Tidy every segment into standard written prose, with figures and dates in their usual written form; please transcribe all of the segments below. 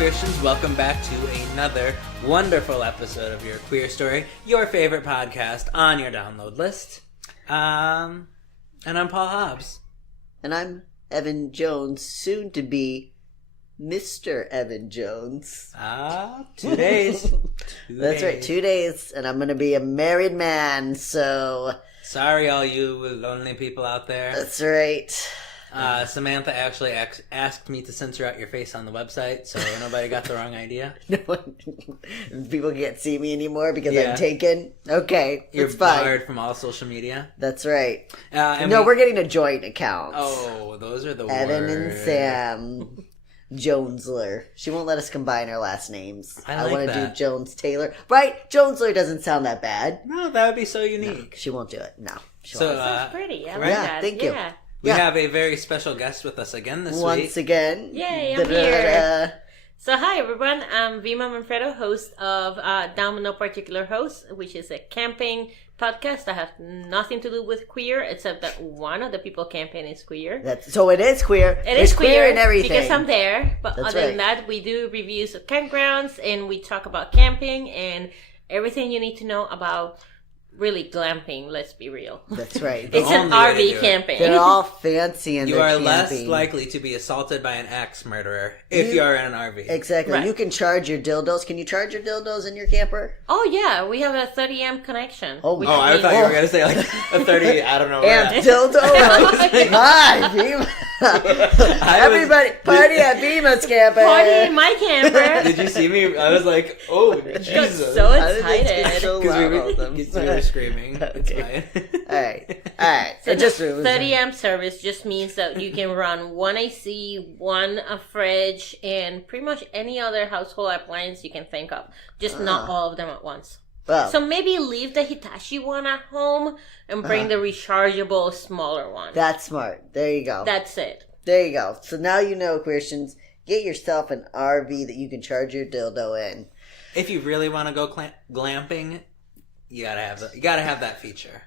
Queerstians, welcome back to another wonderful episode of Your Queer Story, your favorite podcast on your download list. And I'm Paul Hobbs. And I'm Evan Jones, soon to be Mr. Evan Jones. 2 days. That's right, 2 days, and I'm going to be a married man, so... Sorry, all you lonely people out there. That's right. Samantha actually asked me to censor out your face on the website, so nobody got the wrong idea. People can't see me anymore because I'm taken. Okay, You're it's fine. barred from all social media. That's right. We're getting a joint account. Oh, those are the words. Evan and Sam Jonesler. She won't let us combine our last names. I want to that. do Jones Taylor. Right? Jonesler doesn't sound that bad. No, that would be so unique. No, she won't do it. No. Sounds pretty. I like yeah, that. thank you. Yeah. We have a very special guest with us again this week. Once again. Yay, I'm here. So hi everyone, I'm Vima Manfredo, host of Down with No Particular Host, which is a camping podcast that has nothing to do with queer, except that one of the people camping is queer. So it is queer. It's queer and everything. Because I'm there. But That's other than that, we do reviews of campgrounds, and we talk about camping and everything you need to know about really glamping, let's be real. That's right. It's an RV camping. They're all fancy and you they're are camping. less likely to be assaulted by an axe murderer if you are in an RV. Exactly. Right. You can charge your dildos. Can you charge your dildos in your camper? Oh yeah, we have a 30 amp connection. I thought you were going to say like a 30, I don't know. Amp dildo? Hi, Vima. Everybody, party at Vima's camper. Party in my camper. Did you see me? I was like, oh, Jesus. So How did it get excited. so Because loud? we were screaming. It's Okay. fine. Alright. So just 30 amp service just means that you can run one AC, a fridge, and pretty much any other household appliance you can think of. Just not all of them at once. Well, So maybe leave the Hitachi one at home and bring the rechargeable smaller one. that's smart. There you go. That's it. There you go. So now you know, Christians, get yourself an RV that you can charge your dildo in. If you really want to go glamping, you gotta have that feature.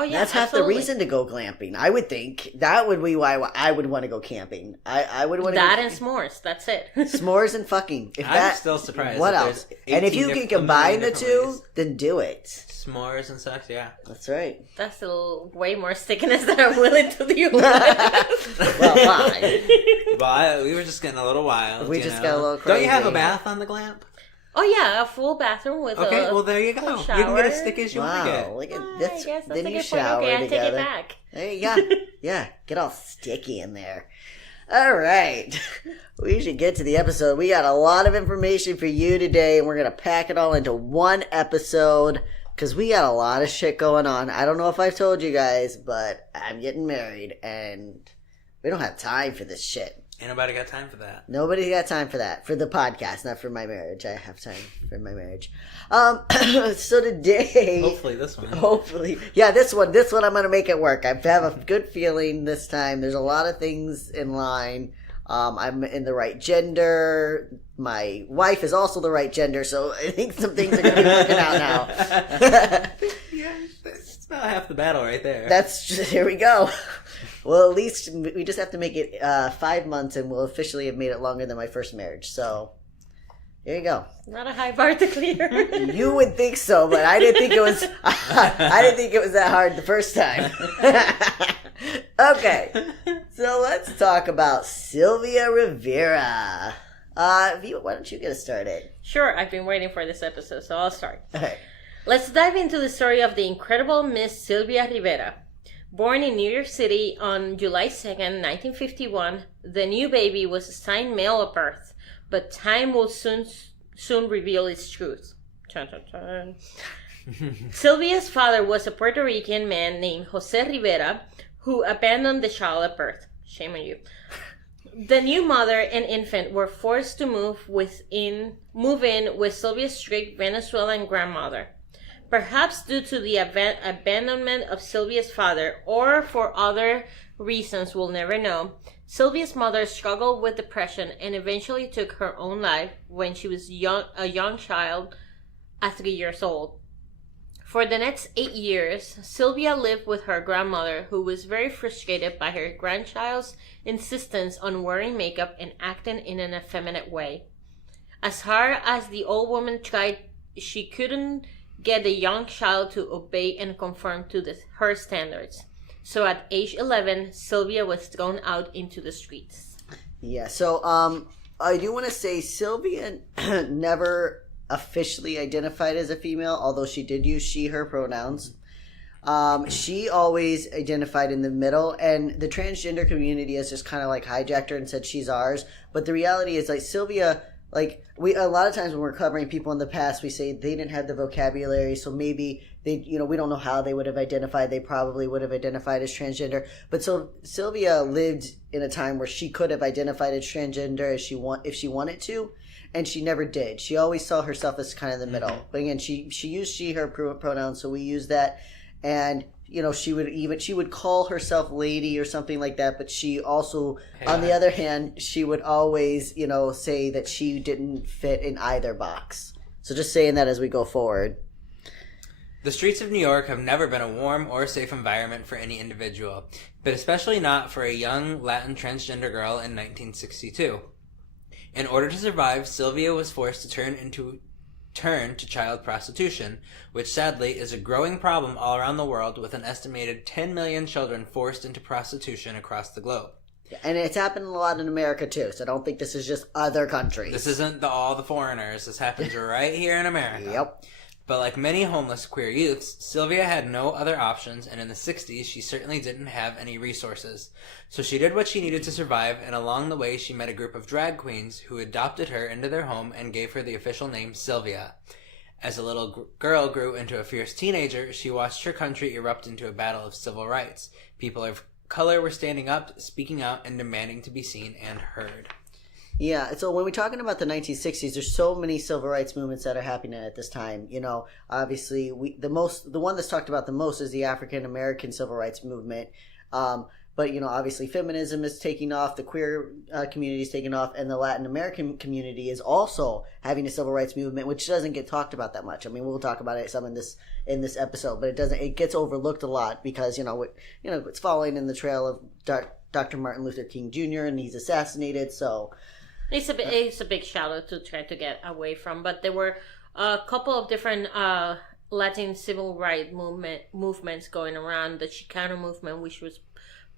Oh yeah, That's half the absolutely. reason to go glamping. I would think that would be why I would want to go camping. I would want to That go and s'mores. That's it. s'mores and fucking. I'm still surprised. What that else? there's And if 18 you can different- combine the a million two, different ways. then do it. S'mores and sex, yeah. That's right. That's way more stickiness than I'm willing to deal with. Well, fine. Well, we were just getting a little wild. We you just know? got a little Don't you have a crazy. bath on the glamp? Oh yeah, a full bathroom with Okay, a well there you go. You shower. can get as sticky as you want to Wow, get. look at I that's. guess that's Then a you good shower point. Okay, I take together. it back. There you go. Yeah, get all sticky in there. All right, we should get to the episode. We got a lot of information for you today, and we're gonna pack it all into one episode because we got a lot of shit going on. I don't know if I've told you guys, but I'm getting married, and we don't have time for this shit. Ain't nobody got time for that. Nobody got time for that. For the podcast, not for my marriage. I have time for my marriage. So today... Hopefully this one. Hopefully. Yeah, this one I'm going to make it work. I have a good feeling this time. There's a lot of things in line. I'm in the right gender. My wife is also the right gender, so I think some things are going to be working out now. Yeah, that's about half the battle right there. Here we go. Well, at least we just have to make it 5 months, and we'll officially have made it longer than my first marriage. So, there you go. Not a high bar to clear. You would think so, but I didn't think it was. I didn't think it was that hard the first time. Okay, so let's talk about Sylvia Rivera. Vima, why don't you get us started? Sure, I've been waiting for this episode, so I'll start. All right. Let's dive into the story of the incredible Miss Sylvia Rivera. Born in New York City on July 2nd, 1951, the new baby was assigned male at birth, but time will soon reveal its truth. Chun, chun, chun. Sylvia's father was a Puerto Rican man named Jose Rivera who abandoned the child at birth. Shame on you. The new mother and infant were forced to move in with Sylvia's strict Venezuelan grandmother. Perhaps due to the abandonment of Sylvia's father, or for other reasons we'll never know, Sylvia's mother struggled with depression and eventually took her own life when she was a young child at 3 years old. For the next 8 years, Sylvia lived with her grandmother, who was very frustrated by her grandchild's insistence on wearing makeup and acting in an effeminate way. As hard as the old woman tried, she couldn't get the young child to obey and conform to her standards. So at age 11, Sylvia was thrown out into the streets. Yeah, so I do want to say Sylvia never officially identified as a female, although she did use she, her pronouns. She always identified in the middle, and the transgender community has just kind of like hijacked her and said she's ours. But the reality is, like, Sylvia, like, we a lot of times when we're covering people in the past, we say they didn't have the vocabulary, so maybe they, we don't know how they would have identified. They probably would have identified as transgender. But so Sylvia lived in a time where she could have identified as transgender if she wanted to, and she never did. She always saw herself as kind of the middle. Mm-hmm. But again, she used she, her pronouns, so we use that. And she would call herself lady or something like that, but she also, on the other hand, she would always, say that she didn't fit in either box. So just saying that as we go forward. The streets of New York have never been a warm or safe environment for any individual, but especially not for a young Latin transgender girl in 1962. In order to survive, Sylvia was forced to turn to child prostitution, which sadly is a growing problem all around the world, with an estimated 10 million children forced into prostitution across the globe. And it's happened a lot in America too, so I don't think this is just other countries. This isn't all the foreigners. This happens right here in America. Yep. But like many homeless queer youths, Sylvia had no other options, and in the 60s she certainly didn't have any resources. So she did what she needed to survive, and along the way she met a group of drag queens who adopted her into their home and gave her the official name Sylvia. As a little girl grew into a fierce teenager, she watched her country erupt into a battle of civil rights. People of color were standing up, speaking out, and demanding to be seen and heard. Yeah, so when we're talking about the 1960s, there's so many civil rights movements that are happening at this time. Obviously, the one that's talked about the most is the African American civil rights movement. But obviously, feminism is taking off, the queer community is taking off, and the Latin American community is also having a civil rights movement, which doesn't get talked about that much. I mean, we'll talk about it some in this episode, but it gets overlooked a lot because it's following in the trail of Dr. Martin Luther King Jr. and he's assassinated, so. It's a big shadow to try to get away from, but there were a couple of different Latin civil rights movements going around. The Chicano movement, which was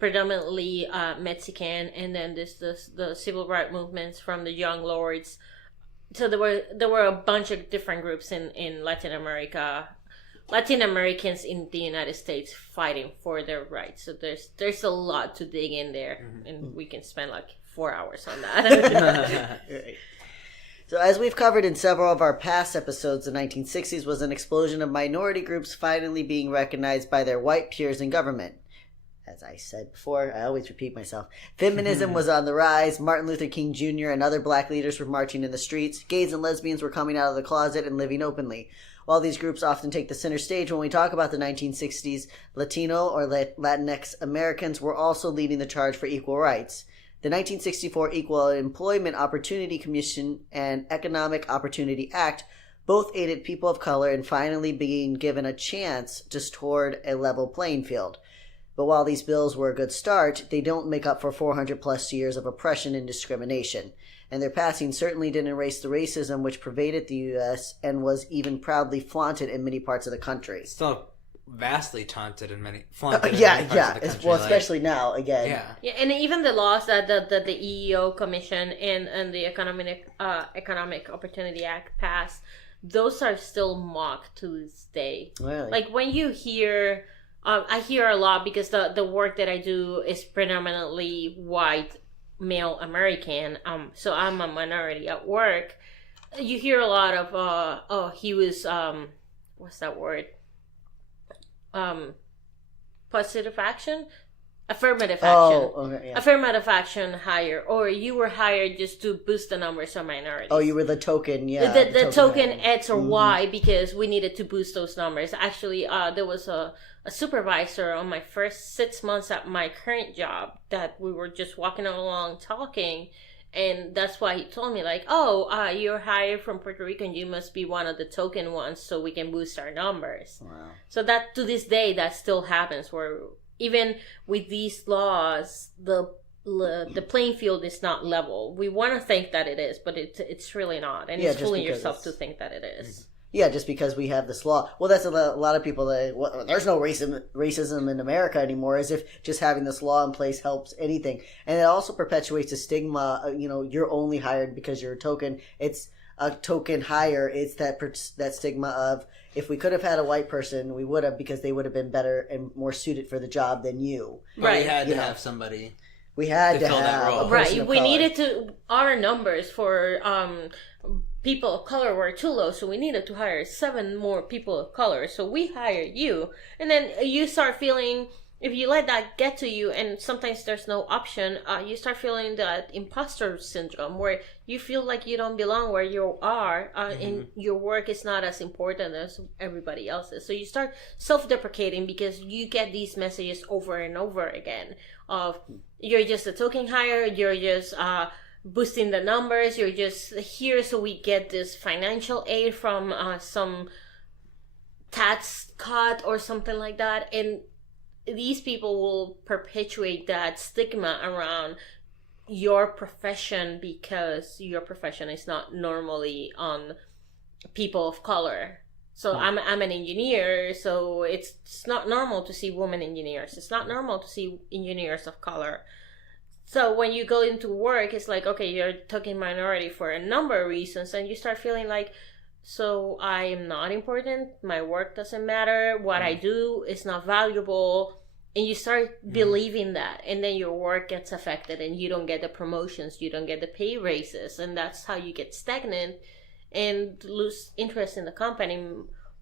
predominantly Mexican, and then the civil rights movements from the Young Lords. So there were a bunch of different groups in Latin America, Latin Americans in the United States fighting for their rights. So there's a lot to dig in there, and we can spend like 4 hours on that. Right. So as we've covered in several of our past episodes, the 1960s was an explosion of minority groups finally being recognized by their white peers in government. As I said before, I always repeat myself. Feminism was on the rise. Martin Luther King Jr. and other black leaders were marching in the streets. Gays and lesbians were coming out of the closet and living openly. While these groups often take the center stage when we talk about the 1960s, Latino or Latinx Americans were also leading the charge for equal rights. The 1964 Equal Employment Opportunity Commission and Economic Opportunity Act both aided people of color in finally being given a chance just toward a level playing field. But while these bills were a good start, they don't make up for 400 plus years of oppression and discrimination. And their passing certainly didn't erase the racism which pervaded the U.S. and was even proudly flaunted in many parts of the country. Still vastly flaunted in many parts of the country. Well, especially now, again. Yeah, and even the laws that the EEO Commission and the Economic Opportunity Act passed, those are still mocked to this day. Really? Like when you hear... I hear a lot because the work that I do is predominantly white male American. So I'm a minority at work. You hear a lot of he was what's that word? Positive action? Affirmative action. Oh, okay, yeah. Affirmative action hire, or you were hired just to boost the numbers of minorities. Oh, you were the token, yeah. The token X or Y because we needed to boost those numbers. Actually, there was a supervisor on my first 6 months at my current job that we were just walking along talking, and that's why he told me, like, you're hired from Puerto Rico and you must be one of the token ones so we can boost our numbers. Wow. So that, to this day, that still happens, where even with these laws, the the playing field is not level. We want to think that it is, but it's really not, and Yeah, it's just fooling because yourself to think that it is. Yeah, just because we have this law. Well, that's a lot of people that, well, there's no racism in America anymore, as if just having this law in place helps anything. And it also perpetuates a stigma, you're only hired because you're a token. It's a token hire. It's that stigma of, if we could have had a white person, we would have, because they would have been better and more suited for the job than you. But Right. we had to have somebody. We had to fill that have role. a person of We color. needed to. Our numbers for people of color were too low, so we needed to hire 7 more people of color. So we hired you, and then you start feeling, if you let that get to you, and sometimes there's no option, you start feeling that imposter syndrome, where you feel like you don't belong where you are, and your work is not as important as everybody else's. So you start self-deprecating because you get these messages over and over again of, you're just a token hire, you're just boosting the numbers, you're just here so we get this financial aid from some tax cut or something like that. And these people will perpetuate that stigma around your profession, because your profession is not normally on people of color. So I'm an engineer, so it's not normal to see women engineers. It's not normal to see engineers of color. So when you go into work, it's like, okay, you're token minority for a number of reasons, and you start feeling like, so I am not important, my work doesn't matter, what I do is not valuable, and you start believing that, and then your work gets affected, and you don't get the promotions, you don't get the pay raises, and that's how you get stagnant and lose interest in the company,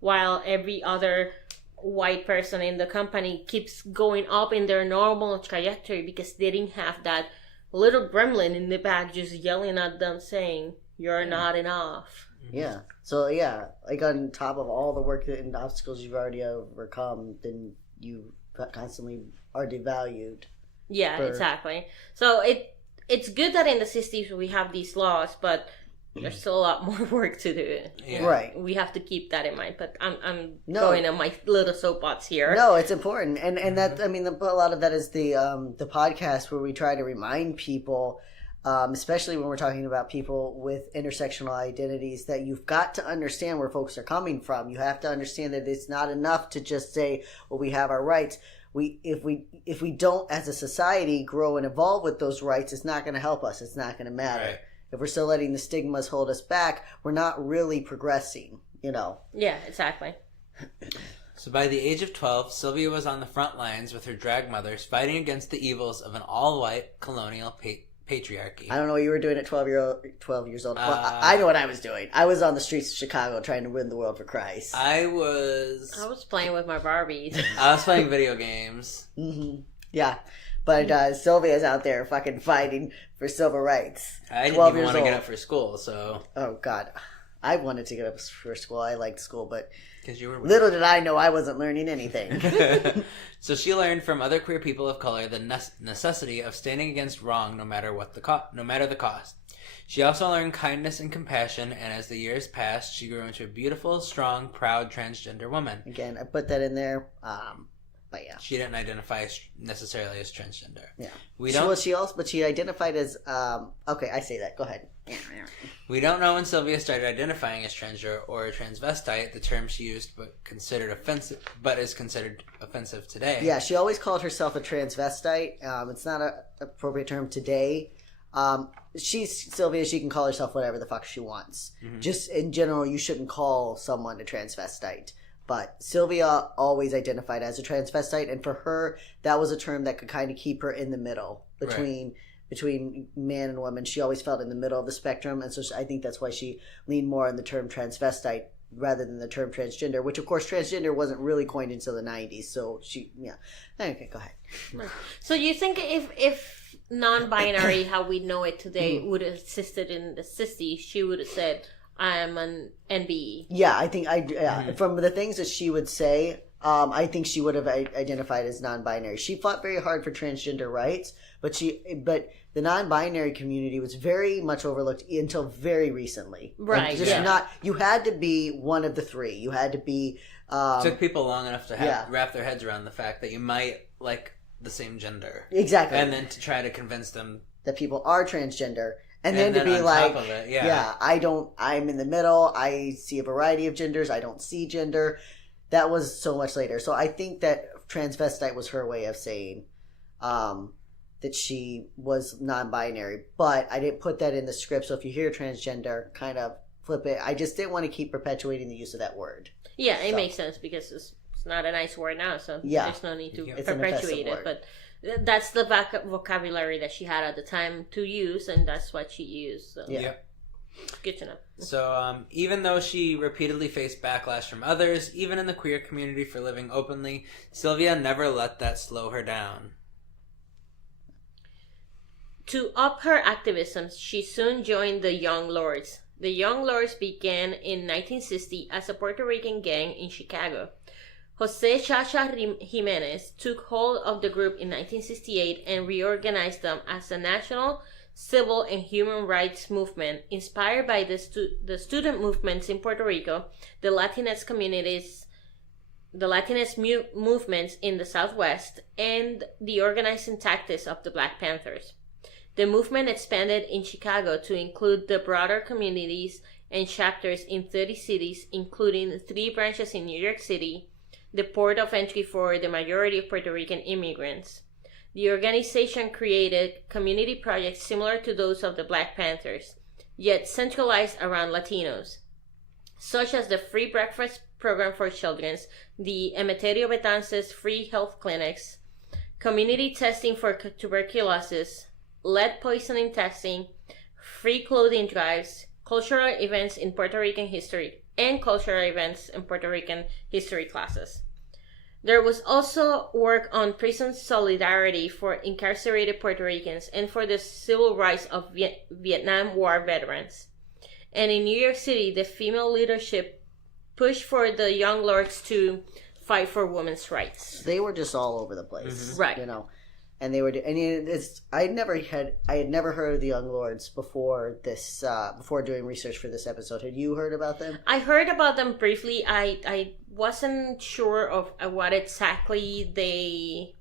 while every other white person in the company keeps going up in their normal trajectory, because they didn't have that little gremlin in the back just yelling at them saying, you're not enough. Yeah. So, yeah, like on top of all the work and obstacles you've already overcome, then you constantly are devalued. Yeah, exactly. So it's good that in the 60s we have these laws, but there's still a lot more work to do. Yeah. Right. We have to keep that in mind. But I'm No. going on my little soapbox here. No, it's important, and that, I mean, a lot of that is the podcast where we try to remind people, especially when we're talking about people with intersectional identities, that you've got to understand where folks are coming from. You have to understand that it's not enough to just say, well, we have our rights. If we don't, as a society, grow and evolve with those rights, it's not going to help us. It's not going to matter. Right. If we're still letting the stigmas hold us back, we're not really progressing, Yeah, exactly. So by the age of 12, Sylvia was on the front lines with her drag mothers, fighting against the evils of an all-white colonial patriarchy. I don't know what you were doing at 12 years old. Well, I know what I was doing. I was on the streets of Chicago trying to win the world for Christ. I was playing with my Barbies. I was playing video games. Yeah. But Sylvia's out there fucking fighting for civil rights. I didn't 12 even years want to old. get up for school, so... Oh, God. I wanted to get up for school. I liked school, but Because you were... little did I know I wasn't learning anything. So she learned from other queer people of color the necessity of standing against wrong no matter the cost. She also learned kindness and compassion, and as the years passed, she grew into a beautiful, strong, proud transgender woman. Again, I put that in there. But yeah. She didn't identify necessarily as transgender. Yeah. We don't. She identified as, okay, I say that. Go ahead. We don't know when Sylvia started identifying as transgender or a transvestite, the term she used but is considered offensive today. Yeah, she always called herself a transvestite. It's not an appropriate term today. She's Sylvia. She can call herself whatever the fuck she wants. Just in general, you shouldn't call someone a transvestite. But Sylvia always identified as a transvestite, and for her, that was a term that could kind of keep her in the middle between man and woman. She always felt in the middle of the spectrum, and so I think that's why she leaned more on the term transvestite rather than the term transgender, which, of course, transgender wasn't really coined until the 90s. So okay, go ahead. So you think if non-binary, how we know it today, would have existed in the 60s, she would have said, I am an NBE. Yeah, I think from the things that she would say, I think she would have identified as non-binary. She fought very hard for transgender rights, but the non-binary community was very much overlooked until very recently. Right. You had to be one of the three. You had to be. It took people long enough to wrap their heads around the fact that you might, like the same gender. Exactly. And then to try to convince them that people are transgender. And then to be on like, top of it, I'm in the middle. I see a variety of genders. I don't see gender. That was so much later. So I think that transvestite was her way of saying that she was non-binary. But I didn't put that in the script. So if you hear transgender, kind of flip it. I just didn't want to keep perpetuating the use of that word. Yeah, it makes sense because it's not a nice word now. So there's no need to perpetuate it. But that's the vocabulary that she had at the time to use, and that's what she used. So. Yeah. Good to know. So, even though she repeatedly faced backlash from others, even in the queer community for living openly, Sylvia never let that slow her down. To up her activism, she soon joined the Young Lords. The Young Lords began in 1960 as a Puerto Rican gang in Chicago. Jose Chacha Jimenez took hold of the group in 1968 and reorganized them as a national civil and human rights movement inspired by the student movements in Puerto Rico, the Latinx communities, the Latinx movements in the Southwest, and the organizing tactics of the Black Panthers. The movement expanded in Chicago to include the broader communities and chapters in 30 cities, including 3 branches in New York City, the port of entry for the majority of Puerto Rican immigrants. The organization created community projects similar to those of the Black Panthers, yet centralized around Latinos, such as the free breakfast program for children, the Emeterio Betances free health clinics, community testing for tuberculosis, lead poisoning testing, free clothing drives, cultural events in Puerto Rican history, and cultural events in Puerto Rican history classes. There was also work on prison solidarity for incarcerated Puerto Ricans and for the civil rights of Vietnam War veterans. And in New York City, the female leadership pushed for the Young Lords to fight for women's rights. They were just all over the place, right? You know, and they were. And I had never heard of the Young Lords before this. Before doing research for this episode, had you heard about them? I heard about them briefly. I wasn't sure of what exactly they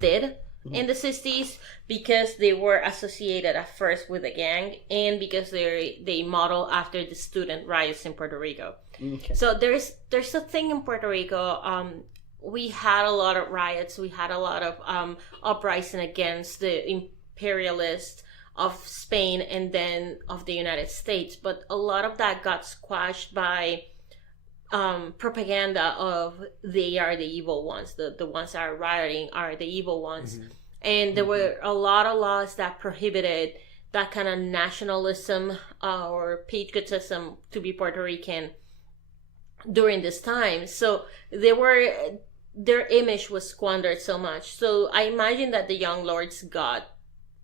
did in the 60s because they were associated at first with a gang and because they model after the student riots in Puerto Rico. Okay. So there's a thing in Puerto Rico. We had a lot of riots. We had a lot of uprising against the imperialists of Spain and then of the United States. But a lot of that got squashed by propaganda of they are the evil ones. The ones that are rioting are the evil ones. Mm-hmm. And there were a lot of laws that prohibited that kind of nationalism or patriotism to be Puerto Rican during this time. So their image was squandered so much. So I imagine that the Young Lords got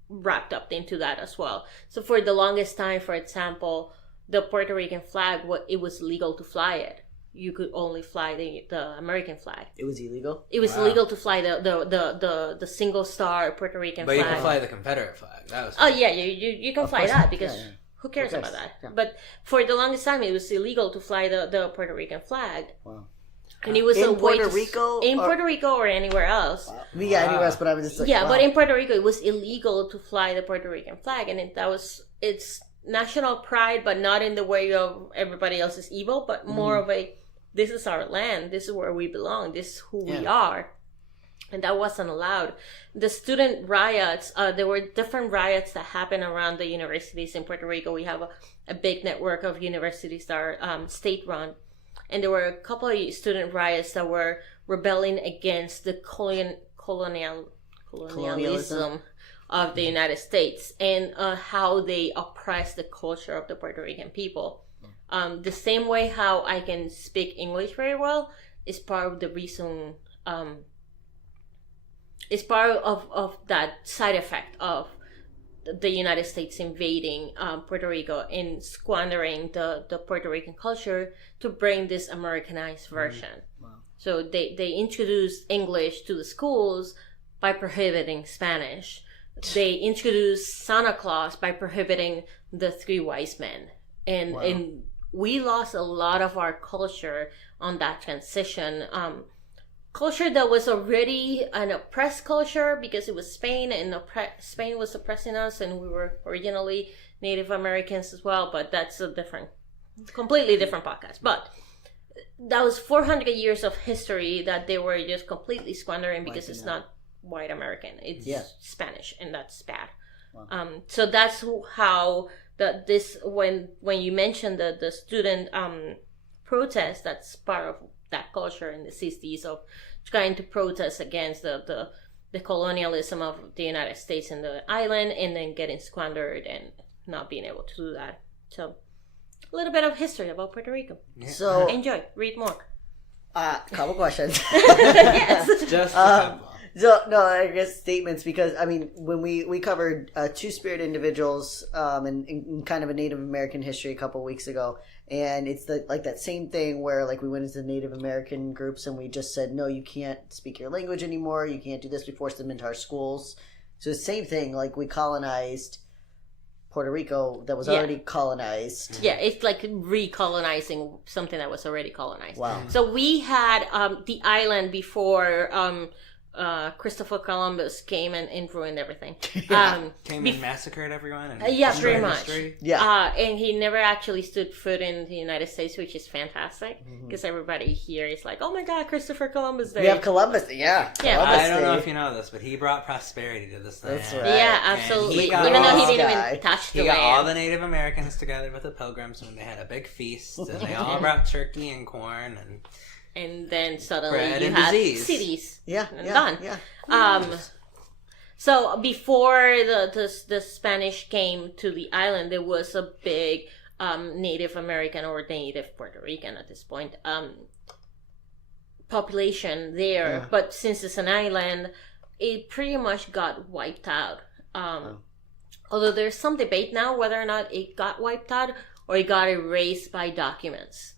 wrapped up into that as well. So for the longest time, for example, the Puerto Rican flag, it was illegal to fly it. You could only fly the American flag. It was illegal? It was illegal to fly the single star Puerto Rican flag. But you can fly the Confederate flag. That was yeah, you can fly that because who cares about that? Yeah. But for the longest time, it was illegal to fly the Puerto Rican flag. Wow. And it was in a way Puerto Rico? In Puerto Rico or anywhere else. Wow. Yeah, anywhere else, but I was just like, but in Puerto Rico, it was illegal to fly the Puerto Rican flag. And it's national pride, but not in the way of everybody else is evil, but more of this is our land, this is where we belong, this is who we are. And that wasn't allowed. The student riots, there were different riots that happened around the universities in Puerto Rico. We have a big network of universities that are state-run. And there were a couple of student riots that were rebelling against the colonialism of the United States and how they oppressed the culture of the Puerto Rican people. The same way how I can speak English very well is part of the reason, is part of that side effect of the United States invading Puerto Rico and squandering the Puerto Rican culture to bring this Americanized version. Wow. So they introduced English to the schools by prohibiting Spanish. They introduced Santa Claus by prohibiting the Three Wise Men. And we lost a lot of our culture on that transition. culture that was already an oppressed culture because it was Spain, and Spain was oppressing us, and we were originally Native Americans as well, but that's a completely different podcast. But that was 400 years of history that they were just completely squandering because it's not white American, it's Spanish, and that's bad. Wow. So that's how when you mentioned the student protest, that's part of that culture in the 60s of trying to protest against the colonialism of the United States in the island, and then getting squandered and not being able to do that. So a little bit of history about Puerto Rico. Yeah. So enjoy, read more. Couple questions. Yes. Just so no, I guess statements, because I mean when we covered Two-Spirit Individuals in kind of a Native American history a couple weeks ago, and it's like that same thing where like we went into Native American groups and we just said, no, you can't speak your language anymore, you can't do this. We forced them into our schools. So the same thing, like we colonized Puerto Rico that was already colonized. Yeah, it's like recolonizing something that was already colonized. Wow. So we had the island before Christopher Columbus came and ruined everything. Came and massacred everyone. And yeah, pretty much. History. Yeah. And he never actually stood foot in the United States, which is fantastic because everybody here is like, "Oh my God, Christopher Columbus Day." We have Columbus. Yeah. Columbus I don't know Day. if you know this, but he brought prosperity to this land. That's right. Yeah, absolutely. He got Even though he all- didn't even touch the He got all land. the Native Americans together with the Pilgrims when they had a big feast, and they all brought turkey and corn And then suddenly bread you and had disease. cities. Yeah. And Yeah. done. Yeah. So before the Spanish came to the island, there was a big Native American or Native Puerto Rican at this point population there. Yeah. But since it's an island, it pretty much got wiped out. Although there's some debate now whether or not it got wiped out or it got erased by documents.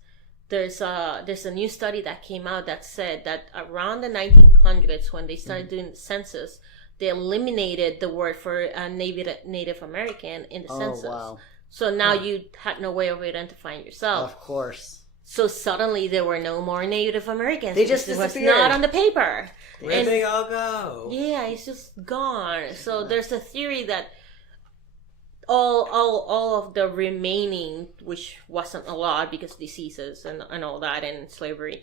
There's a new study that came out that said that around the 1900s, when they started doing the census, they eliminated the word for Native American in the census. Wow. So now you had no way of identifying yourself. Of course. So suddenly there were no more Native Americans. They just because it was disappeared. not on the paper. Where'd they all go? Yeah, it's just gone. So there's a theory that all of the remaining, which wasn't a lot because diseases and all that and slavery,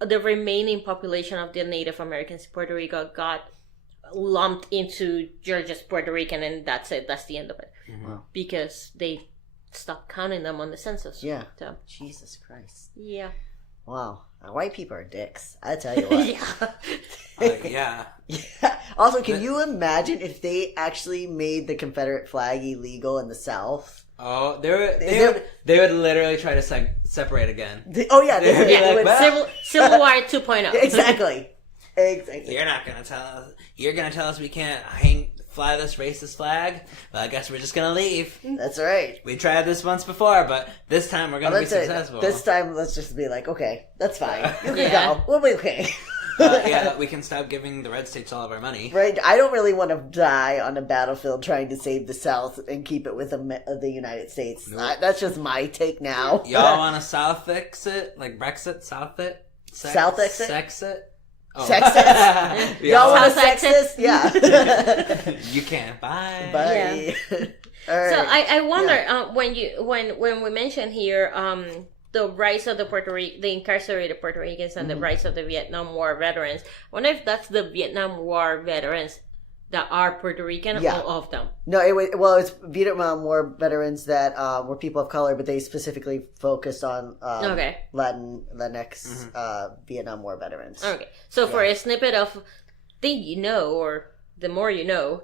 the remaining population of the Native Americans in Puerto Rico got lumped into you're just Puerto Rican and that's it. That's the end of it. Wow. Because they stopped counting them on the census. Yeah. So, Jesus Christ. yeah. Wow. White people are dicks. I tell you what. Yeah. Yeah. Yeah. Also, can you imagine if they actually made the Confederate flag illegal in the South? Oh, they would literally try to separate again. Oh yeah, They'd be like, would- well- Civil War 2.0. exactly. Exactly. You're not gonna tell us. You're gonna tell us we can't fly this racist flag. Well, I guess we're just gonna leave. That's right. We tried this once before, but this time we're gonna be That's it. successful. This time, let's just be like, okay, that's fine. You can Yeah. go. We'll be okay. Yeah, we can stop giving the red states all of our money. Right? I don't really want to die on a battlefield trying to save the South and keep it with the United States. Nope. That's just my take now. Y'all want to South exit, like Brexit, South it, South exit? sex it. Oh. Sexist? Y'all want to South sexist? Yeah. You can. Bye. Bye. All right. So I wonder when we mention here the rights of the incarcerated Puerto Ricans and the rights of the Vietnam War veterans. I wonder if that's the Vietnam War veterans that are Puerto Rican Yeah. or all of them. No, it's Vietnam War veterans that were people of color, but they specifically focused on Okay. Latinx Vietnam War veterans. Okay. So for a snippet of thing you know, or the more you know,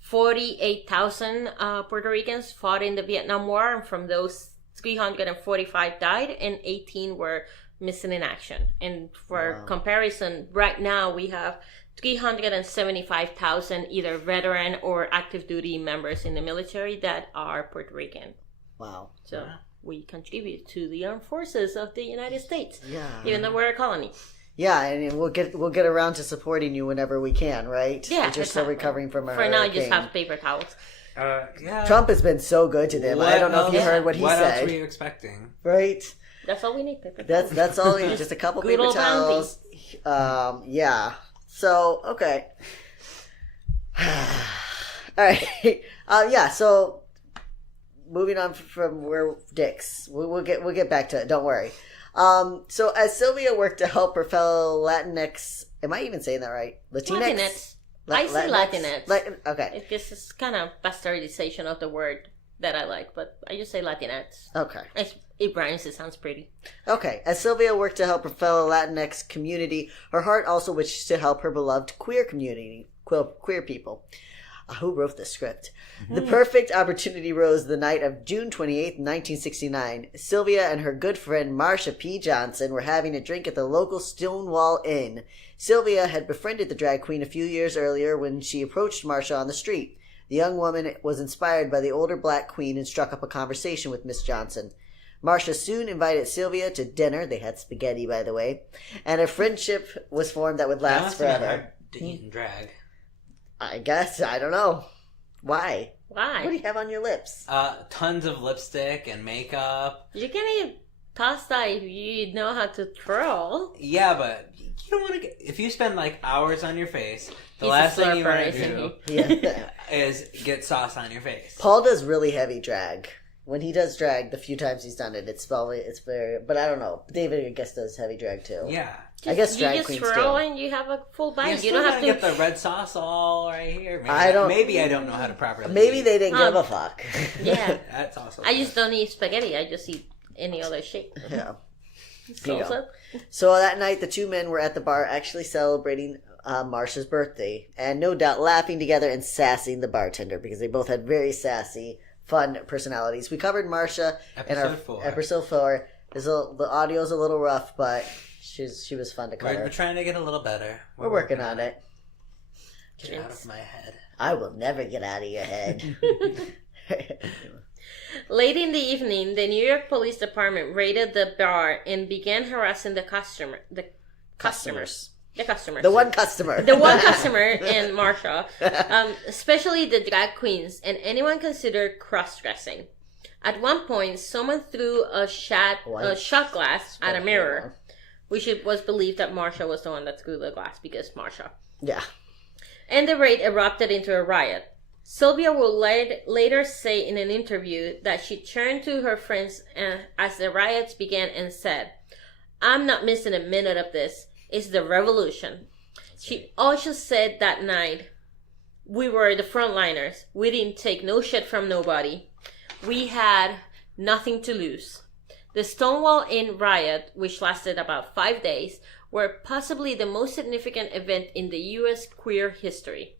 48,000 Puerto Ricans fought in the Vietnam War, and from those 345 died and 18 were missing in action. And for comparison, right now we have 375,000 either veteran or active duty members in the military that are Puerto Rican. Wow. So we contribute to the armed forces of the United States, Yeah. even though we're a colony. Yeah, and we'll get around to supporting you whenever we can, right? Yeah, We're just still exactly. recovering from a For now, hurricane. just have paper towels. Yeah. Trump has been so good to them. I don't know if you heard what he What else said. were you expecting? Right? That's all we need, paper That's all. Just a couple Good paper old towels. Yeah. So okay. All right. Yeah. So moving on from where Dicks, we'll get back to it. Don't worry. So as Sylvia worked to help her fellow Latinx, am I even saying that right? Latinx. I say Latinx. Okay. It's kind of bastardization of the word that I like, but I just say Latinx. Okay. It rhymes. It sounds pretty. Okay. As Sylvia worked to help her fellow Latinx community, her heart also wished to help her beloved queer community, queer people. Who wrote the script? Mm-hmm. The perfect opportunity rose the night of June 28th, 1969. Sylvia and her good friend Marsha P. Johnson were having a drink at the local Stonewall Inn. Sylvia had befriended the drag queen a few years earlier when she approached Marsha on the street. The young woman was inspired by the older black queen and struck up a conversation with Miss Johnson. Marsha soon invited Sylvia to dinner. They had spaghetti, by the way. And a friendship was formed that would last forever. To eat and drag. I guess. I don't know. Why? Why? What do you have on your lips? Tons of lipstick and makeup. You can eat pasta if you know how to twirl. Yeah, but you don't want to get... If you spend like hours on your face, the He's last a thing you want slurper, to do Yeah. is get sauce on your face. Paul does really heavy drag. When he does drag, the few times he's done it, it's very... But I don't know. David, I guess, does heavy drag, too. Yeah. I guess drag you queens just swirl do. and you have a full bite. You don't have to get the red sauce all right here. Maybe I don't know how to properly. Maybe eat. they didn't give a fuck. Yeah. That's also. I just don't eat spaghetti. I just eat any other shape. Yeah. Salsa. So that night, the two men were at the bar actually celebrating Marsha's birthday, and no doubt laughing together and sassing the bartender because they both had very sassy, fun personalities. We covered Marsha in our episode 4. The audio's a little rough, but she was fun to cover. We're trying to get a little better. We're working on it. Get out of my head. I will never get out of your head. Late in the evening, the New York Police Department raided the bar and began harassing the customers. The one customer and Marsha, especially the drag queens and anyone considered cross-dressing. At one point, someone threw a shot glass at a mirror, which it was believed that Marsha was the one that threw the glass because Marsha. Yeah. And the raid erupted into a riot. Sylvia will later say in an interview that she turned to her friends as the riots began and said, "I'm not missing a minute of this. It's the revolution." She also said that night, "We were the frontliners. We didn't take no shit from nobody. We had nothing to lose." The Stonewall Inn riot, which lasted about 5 days, were possibly the most significant event in the U.S. queer history.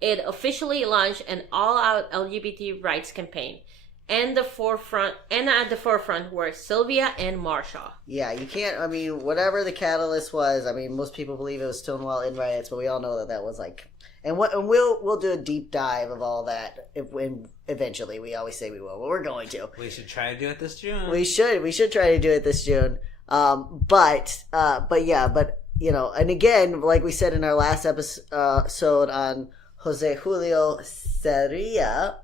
It officially launched an all-out LGBT rights campaign, and at the forefront were Sylvia and Marsha. Yeah, you can't. I mean, whatever the catalyst was. I mean, most people believe it was Stonewall Inn riots, but we all know that was like. And we'll do a deep dive of all that when eventually. We always say we will, but we're going to. We should try to do it this June. We should try to do it this June. But you know, and again, like we said in our last episode on Jose Julio Seria.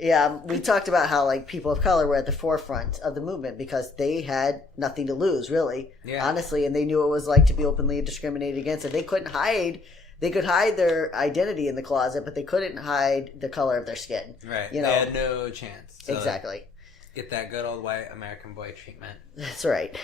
Yeah, we talked about how like people of color were at the forefront of the movement because they had nothing to lose, really, honestly, and they knew what it was like to be openly discriminated against, and they couldn't hide. They could hide their identity in the closet, but they couldn't hide the color of their skin. Right. You know, they had no chance. So exactly. Get that good old white American boy treatment. That's right.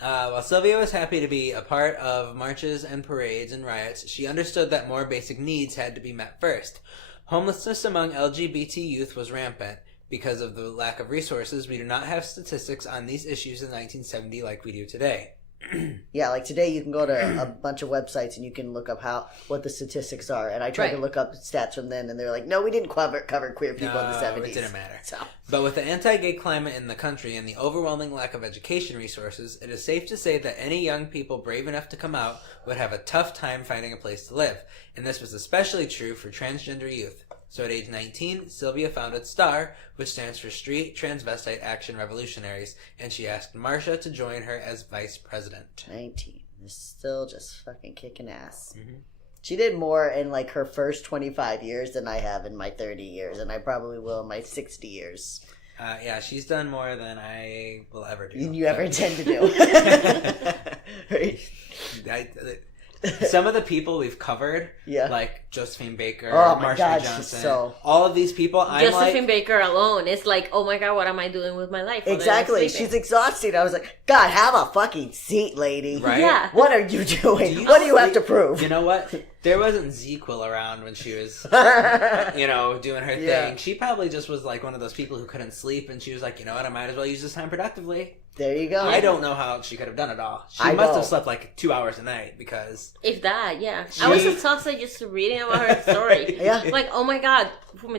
While Sylvia was happy to be a part of marches and parades and riots, she understood that more basic needs had to be met first. Homelessness among LGBT youth was rampant. Because of the lack of resources, we do not have statistics on these issues in 1970 like we do today. Yeah, like today you can go to a bunch of websites and you can look up what the statistics are. And I tried to look up stats from then, and they're like, no, we didn't cover queer people in the 70s. It didn't matter. So. But with the anti-gay climate in the country and the overwhelming lack of education resources, it is safe to say that any young people brave enough to come out would have a tough time finding a place to live. And this was especially true for transgender youth. So at age 19, Sylvia founded STAR, which stands for Street Transvestite Action Revolutionaries, and she asked Marsha to join her as vice president. 19. Is still just fucking kicking ass. Mm-hmm. She did more in like her first 25 years than I have in my 30 years, and I probably will in my 60 years. Yeah, she's done more than I will ever do. You ever intend to do. Right. Some of the people we've covered, Yeah. like Josephine Baker, Oh my Marsha God, she's Johnson, all of these people, I'm Josephine like... Baker alone is like, oh my God, what am I doing with my life? Other than Exactly. sleeping? She's exhausted. I was like, God, have a fucking seat, lady. Right? Yeah. What are you doing? Do you What do you have sleep- to prove? You know what? There wasn't ZQL around when she was, doing her Yeah. thing. She probably just was like one of those people who couldn't sleep, and she was like, you know what, I might as well use this time productively. There you go. I don't know how she could have done it all. She I must know. have slept like 2 hours a night because... If that, yeah. I was exhausted just reading about her story. Yeah. Like, oh my God,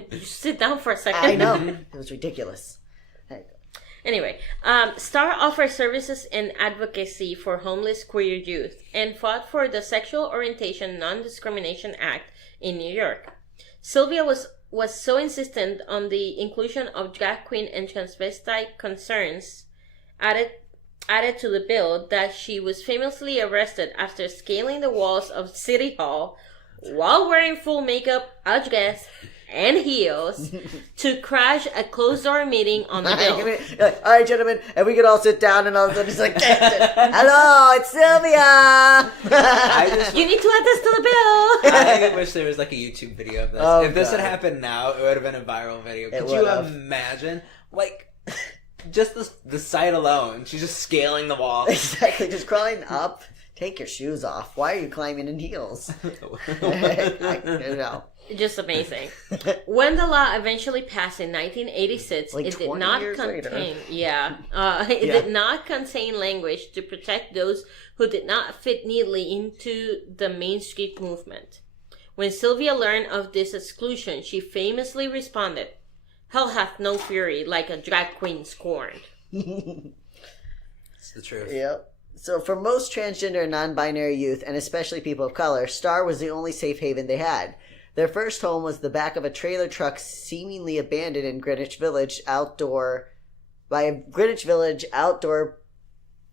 just sit down for a second. I know. It was ridiculous. Anyway, Starr offers services and advocacy for homeless queer youth and fought for the Sexual Orientation Non-Discrimination Act in New York. Sylvia was so insistent on the inclusion of drag queen and transvestite concerns added to the bill that she was famously arrested after scaling the walls of City Hall while wearing full makeup, a dress, and heels to crash a closed-door meeting on the bill. All right, gentlemen, and we could all sit down, and all of a sudden he's like, hello, it's Sylvia. You need to add this to the bill. I wish there was like a YouTube video of this. Oh, if this had God. happened now, it would have been a viral video. It Could you would've. imagine? Like, just the sight alone. She's just scaling the wall. Exactly, just crawling up. Take your shoes off. Why are you climbing in heels? I don't know. Just amazing. When the law eventually passed in 1986, Like it did 20 not years later. contain Yeah. did not contain language to protect those who did not fit neatly into the Main Street movement. When Sylvia learned of this exclusion, she famously responded, "Hell hath no fury like a drag queen scorned." It's the truth. Yep. So for most transgender and non-binary youth, and especially people of color, Starr was the only safe haven they had. Their first home was the back of a trailer truck seemingly abandoned in Greenwich Village outdoor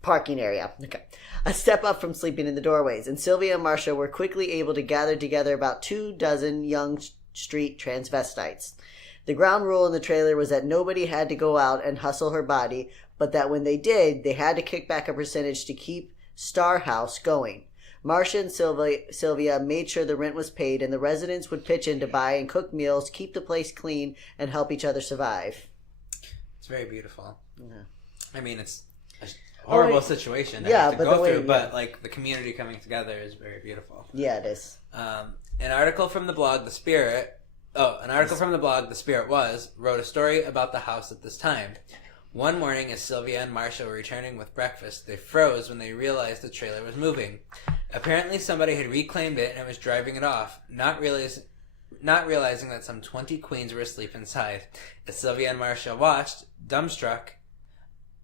parking area. Okay. A step up from sleeping in the doorways. And Sylvia and Marsha were quickly able to gather together about 24 young street transvestites. The ground rule in the trailer was that nobody had to go out and hustle her body, but that when they did, they had to kick back a percentage to keep Starr House going. Marsha and Sylvia made sure the rent was paid, and the residents would pitch in to buy and cook meals, keep the place clean, and help each other survive. It's very beautiful. Yeah. I mean, it's a horrible wait. situation to Yeah, have to but go the way- through, but yeah. like the community coming together is very beautiful. Yeah, it is. An article from the blog The Spirit Was wrote a story about the house at this time. One morning, as Sylvia and Marsha were returning with breakfast, they froze when they realized the trailer was moving. Apparently, somebody had reclaimed it and was driving it off, not realizing that some 20 queens were asleep inside. As Sylvia and Marsha watched, dumbstruck,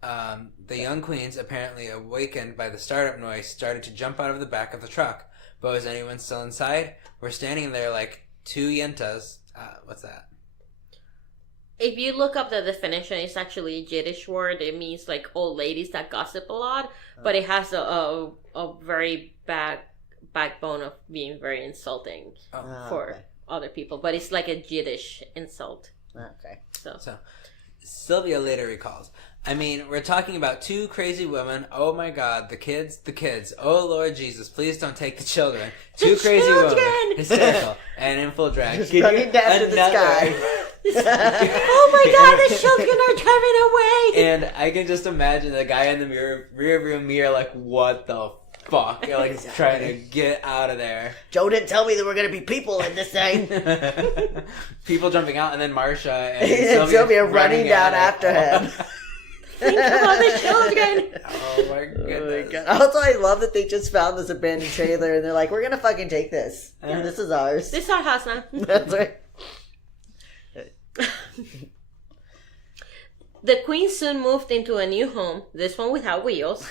the young queens, apparently awakened by the startup noise, started to jump out of the back of the truck. But was anyone still inside? We're standing there like two yentas. What's that? If you look up the definition, it's actually a Yiddish word. It means like old ladies that gossip a lot, but it has a very backbone of being very insulting for okay. other people. But it's like a Yiddish insult. Okay. So Sylvia later recalls, I mean, we're talking about two crazy women. Oh my God, the kids. Oh Lord Jesus, please don't take the children. Two crazy children! women, hysterical, and in full drag. Just Can you- running down to the sky. oh my God, the children are driving away. And I can just imagine the guy in the rear view mirror, like, what the fuck? Like, Exactly. trying to get out of there. Joe didn't tell me there were going to be people in this thing. People jumping out, and then Marsha And and Sylvia running down at it. after him. Think about the children. Oh my Oh my goodness. God. Also, I love that they just found this abandoned trailer and they're like, we're going to fucking take this. This is ours. This is our house now. That's right. The queen soon moved into a new home, this one without wheels,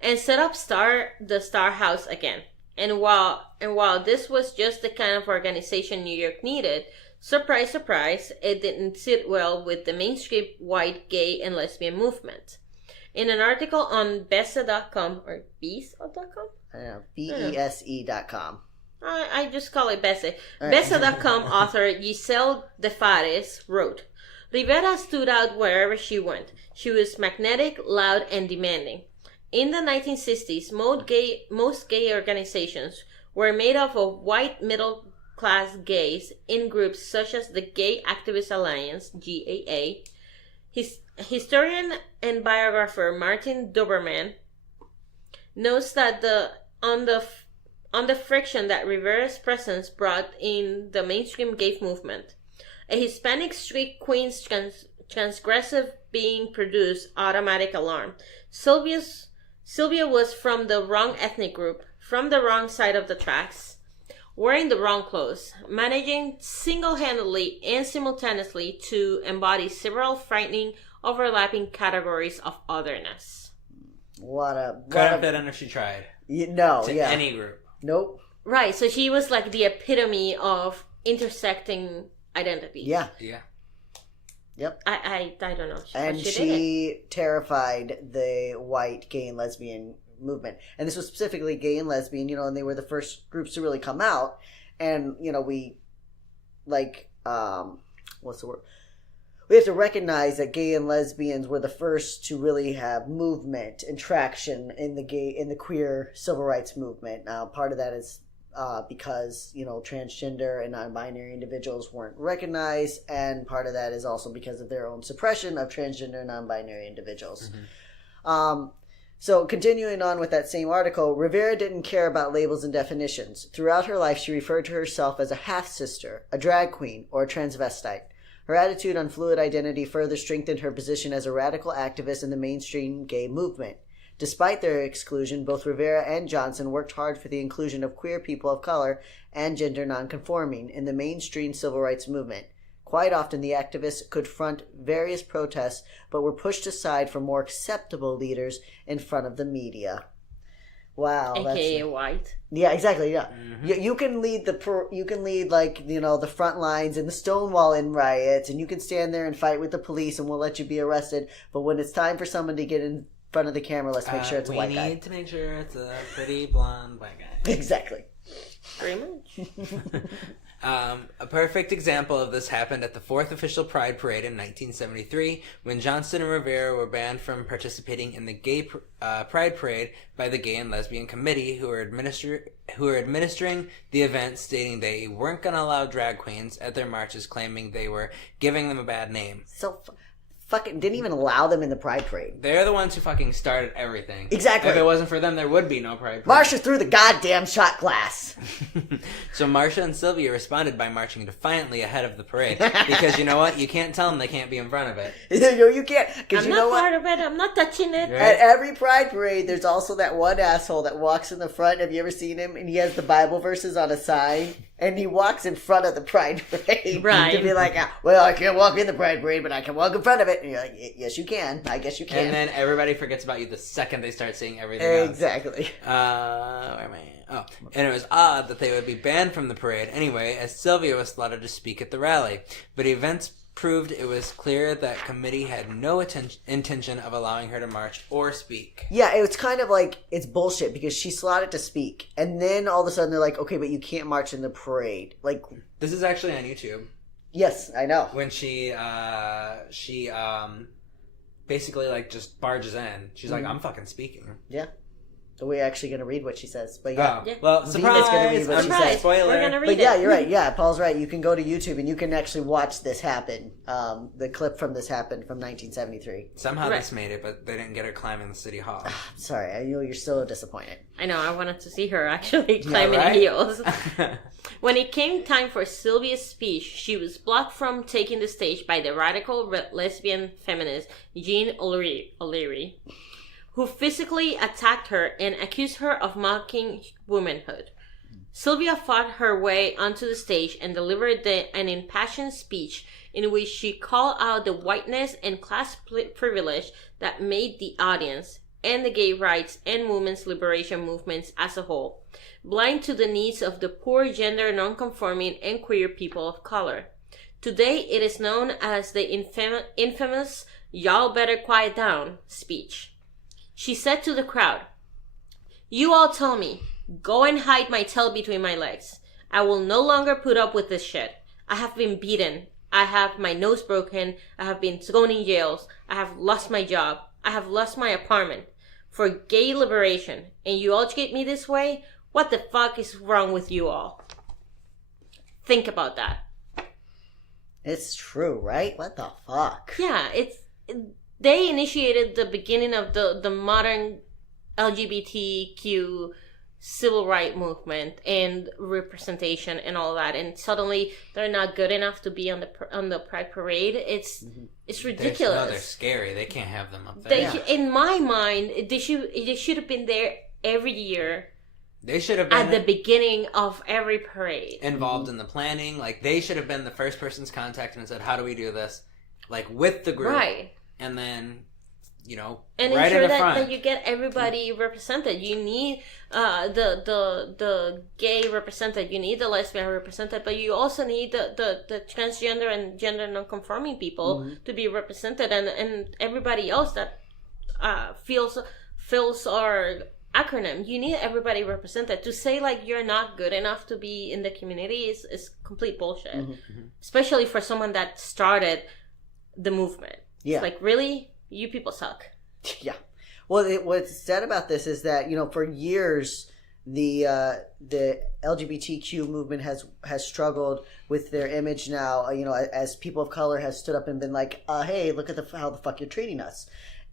and set up the Starr House again. And while this was just the kind of organization New York needed, surprise, surprise, it didn't sit well with the mainstream white gay and lesbian movement. In an article on Besa.com, or Besa.com? I don't know. BESE.com. I just call it Besa. All right. Besa.com author Giselle De Fares wrote, Rivera stood out wherever she went. She was magnetic, loud, and demanding. In the 1960s, most gay organizations were made up of white middle-class gays in groups such as the Gay Activist Alliance, GAA. Historian and biographer Martin Doberman notes that on the friction that Rivera's presence brought in the mainstream gay movement. A Hispanic street queen's transgressive being produced automatic alarm. Sylvia was from the wrong ethnic group, from the wrong side of the tracks, wearing the wrong clothes, managing single-handedly and simultaneously to embody several frightening, overlapping categories of otherness. Couldn't fit in if she tried. Any group. Nope. Right, so she was like the epitome of intersecting identities. Yeah. Yep. I don't know. And she terrified the white gay and lesbian movement. And this was specifically gay and lesbian, and they were the first groups to really come out. And, we, what's the word? We have to recognize that gay and lesbians were the first to really have movement and traction in the queer civil rights movement. Now, part of that is because, transgender and non-binary individuals weren't recognized, and part of that is also because of their own suppression of transgender and non-binary individuals. Mm-hmm. So continuing on with that same article, Rivera didn't care about labels and definitions. Throughout her life, she referred to herself as a half-sister, a drag queen, or a transvestite. Her attitude on fluid identity further strengthened her position as a radical activist in the mainstream gay movement. Despite their exclusion, both Rivera and Johnson worked hard for the inclusion of queer people of color and gender nonconforming in the mainstream civil rights movement. Quite often, the activists could front various protests, but were pushed aside for more acceptable leaders in front of the media. Wow, AKA white. Yeah, exactly. Yeah, Mm-hmm. you can lead the front lines and the Stonewalling riots, and you can stand there and fight with the police, and we'll let you be arrested. But when it's time for someone to get in front of the camera, let's make sure it's a white guy. We need to make sure it's a pretty blonde white guy. Exactly. Very much. A perfect example of this happened at the 4th official Pride Parade in 1973, when Johnston and Rivera were banned from participating in the Gay Pride Parade by the Gay and Lesbian Committee, who were administering the event, stating they weren't going to allow drag queens at their marches, claiming they were giving them a bad name. So fucking didn't even allow them in the Pride Parade. They're the ones who fucking started everything. Exactly. If it wasn't for them, there would be no Pride Parade. Marsha threw the goddamn shot glass. So Marsha and Sylvia responded by marching defiantly ahead of the parade. Because you know what? You can't tell them they can't be in front of it. You can't. I'm not part of it. I'm not touching it. Right? At every Pride Parade, there's also that one asshole that walks in the front. Have you ever seen him? And he has the Bible verses on a sign. And he walks in front of the Pride Parade. Right. To be like, well, I can't walk in the Pride Parade, but I can walk in front of it. And you're like, yes, you can. I guess you can. And then everybody forgets about you the second they start seeing everything else. Exactly. Where am I? Oh. And it was odd that they would be banned from the parade anyway, as Sylvia was slotted to speak at the rally. But events proved it was clear that committee had no intention of allowing her to march or speak. Yeah, it's kind of like, it's bullshit because she slotted to speak. And then all of a sudden they're like, okay, but you can't march in the parade. Like, this is actually on YouTube. Yes, I know. When she basically like just barges in. She's like, I'm fucking speaking. Yeah. So we're actually going to read what she says. But yeah. Oh, well, surprise! Vima's going to read what she says. Spoiler. We're going to read But it. yeah, you're right. Yeah, Paul's right. You can go to YouTube and you can actually watch this happen. The clip from this happened from 1973. Somehow Right. this made it, but they didn't get her climbing the city hall. I'm sorry. I know you're so disappointed. I know, I wanted to see her actually climbing right? heels. When it came time for Sylvia's speech, she was blocked from taking the stage by the radical lesbian feminist Jean O'Leary, who physically attacked her and accused her of mocking womanhood. Sylvia fought her way onto the stage and delivered an impassioned speech in which she called out the whiteness and class privilege that made the audience, and the gay rights and women's liberation movements as a whole, blind to the needs of the poor, gender nonconforming, and queer people of color. Today, it is known as the infamous "Y'all better quiet down" speech. She said to the crowd, "You all tell me, go and hide my tail between my legs. I will no longer put up with this shit. I have been beaten. I have my nose broken. I have been thrown in jails. I have lost my job. I have lost my apartment for gay liberation. And you all treat me this way? What the fuck is wrong with you all? Think about that. It's true, right? What the fuck? Yeah, they initiated the beginning of the modern LGBTQ civil rights movement and representation and all that, and suddenly they're not good enough to be on the Pride Parade. It's ridiculous. They're scary. They can't have them up there. In my mind, they should have been there every year. They should have been at the beginning of every parade, involved in the planning. Like, they should have been the first person's contacted and said, "How do we do this?" Like, with the group, right? And then, and right ensure in the that, front. that you get everybody represented. You need the gay represented. You need the lesbian represented, but you also need the transgender and gender non-conforming people to be represented, and everybody else that fills our acronym. You need everybody represented. To say like you're not good enough to be in the community is complete bullshit. Especially for someone that started the movement. Yeah. It's like, really? You people suck. Yeah. Well, what's said about this is that, for years the LGBTQ movement has struggled with their image now, as people of color has stood up and been like, hey, look at how the fuck you're treating us.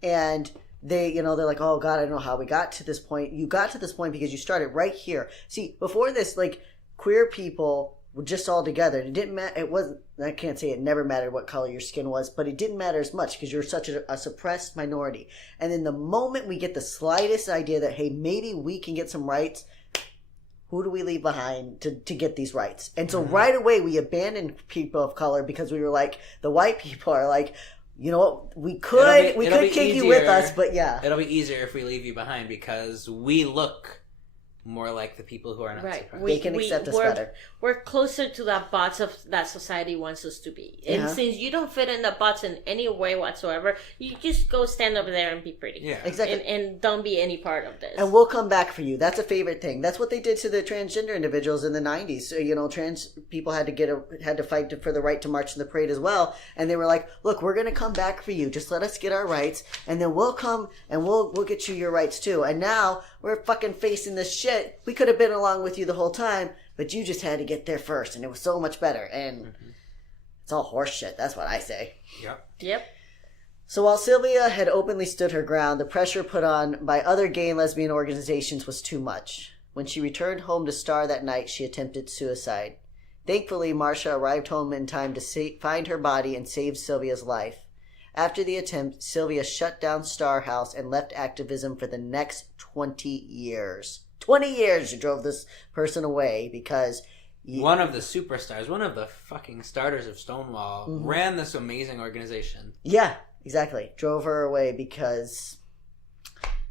And they're like, oh God, I don't know how we got to this point. You got to this point because you started right here. See, before this, like, queer people were just all together. It didn't matter. It wasn't, I can't say it never mattered what color your skin was, but it didn't matter as much because you're such a suppressed minority. And then the moment we get the slightest idea that, hey, maybe we can get some rights, who do we leave behind to get these rights? And so right away we abandoned people of color because we were like, the white people are like, you know what, we could kick you with us, but yeah. It'll be easier if we leave you behind because we look more like the people who are not suppressed. They can accept us better. We're closer to that box of that society wants us to be. And since you don't fit in the box in any way whatsoever, you just go stand over there and be pretty. Yeah. Exactly. And don't be any part of this. And we'll come back for you. That's a favorite thing. That's what they did to the transgender individuals in the 90s. So, trans people had to fight for the right to march in the parade as well. And they were like, look, we're going to come back for you. Just let us get our rights. And then we'll come and we'll get you your rights too. And now we're fucking facing this shit. We could have been along with you the whole time, but you just had to get there first, and it was so much better. And it's all horse shit. That's what I say. Yep. So while Sylvia had openly stood her ground, the pressure put on by other gay and lesbian organizations was too much. When she returned home to Star that night, she attempted suicide. Thankfully, Marcia arrived home in time to find her body and save Sylvia's life. After the attempt, Sylvia shut down Star House and left activism for the next 20 years. 20 years she drove this person away because... One of the superstars, one of the fucking starters of Stonewall, ran this amazing organization. Yeah, exactly. Drove her away because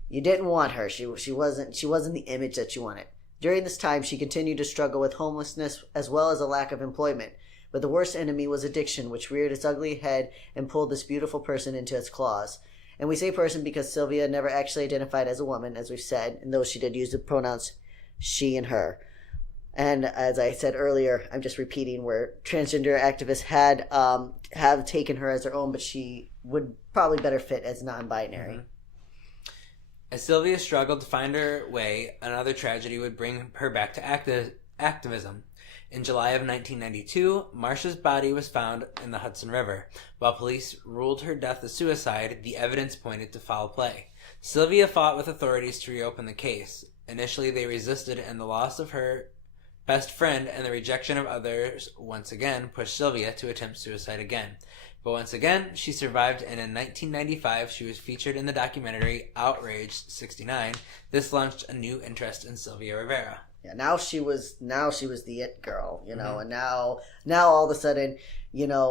you didn't want her. She wasn't the image that you wanted. During this time, she continued to struggle with homelessness as well as a lack of employment. But the worst enemy was addiction, which reared its ugly head and pulled this beautiful person into its claws. And we say person because Sylvia never actually identified as a woman, as we've said, and though she did use the pronouns she and her. And as I said earlier, I'm just repeating where transgender activists have taken her as their own, but she would probably better fit as non-binary. As Sylvia struggled to find her way, another tragedy would bring her back to activism. In July of 1992, Marcia's body was found in the Hudson River. While police ruled her death a suicide, the evidence pointed to foul play. Sylvia fought with authorities to reopen the case. Initially, they resisted, and the loss of her best friend and the rejection of others once again pushed Sylvia to attempt suicide again. But once again, she survived, and in 1995, she was featured in the documentary Outraged 69. This launched a new interest in Sylvia Rivera. Yeah, now she was the it girl, and now all of a sudden, the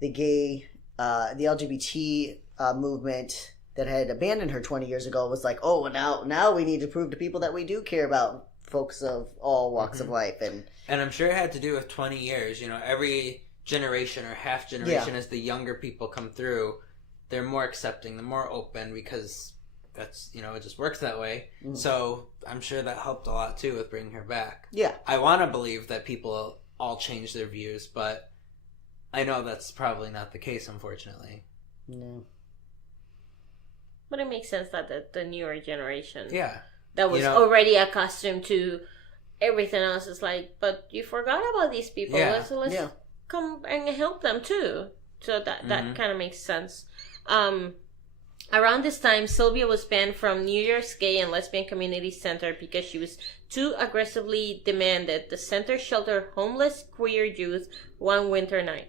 gay, the LGBT movement that had abandoned her 20 years ago was like, oh, now we need to prove to people that we do care about folks of all walks of life, and I'm sure it had to do with 20 years. Every generation or half generation, as the younger people come through, they're more accepting, they're more open because that's, it just works that way. So I'm sure that helped a lot too with bringing her back. Yeah. I want to believe that people all change their views, but I know that's probably not the case, unfortunately. No. But it makes sense that the newer generation Yeah. that was already accustomed to everything else is like, but you forgot about these people. Yeah. Let's come and help them too. So that kind of makes sense. Around this time, Sylvia was banned from New York's Gay and Lesbian Community Center because she was too aggressively demanded the center shelter homeless queer youth one winter night.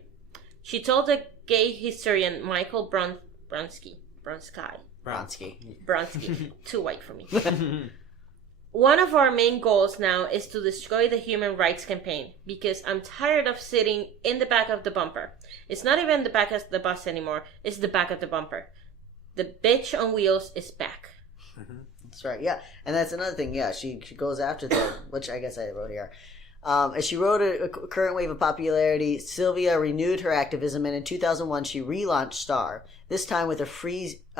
She told the gay historian Michael Bronsky, too white for me. One of our main goals now is to destroy the Human Rights Campaign because I'm tired of sitting in the back of the bumper. It's not even the back of the bus anymore, it's the back of the bumper. The bitch on wheels is back. That's right, yeah. And that's another thing, yeah. She goes after them, which I guess I wrote here. As she rode a current wave of popularity, Sylvia renewed her activism, and in 2001 she relaunched Star, this time with a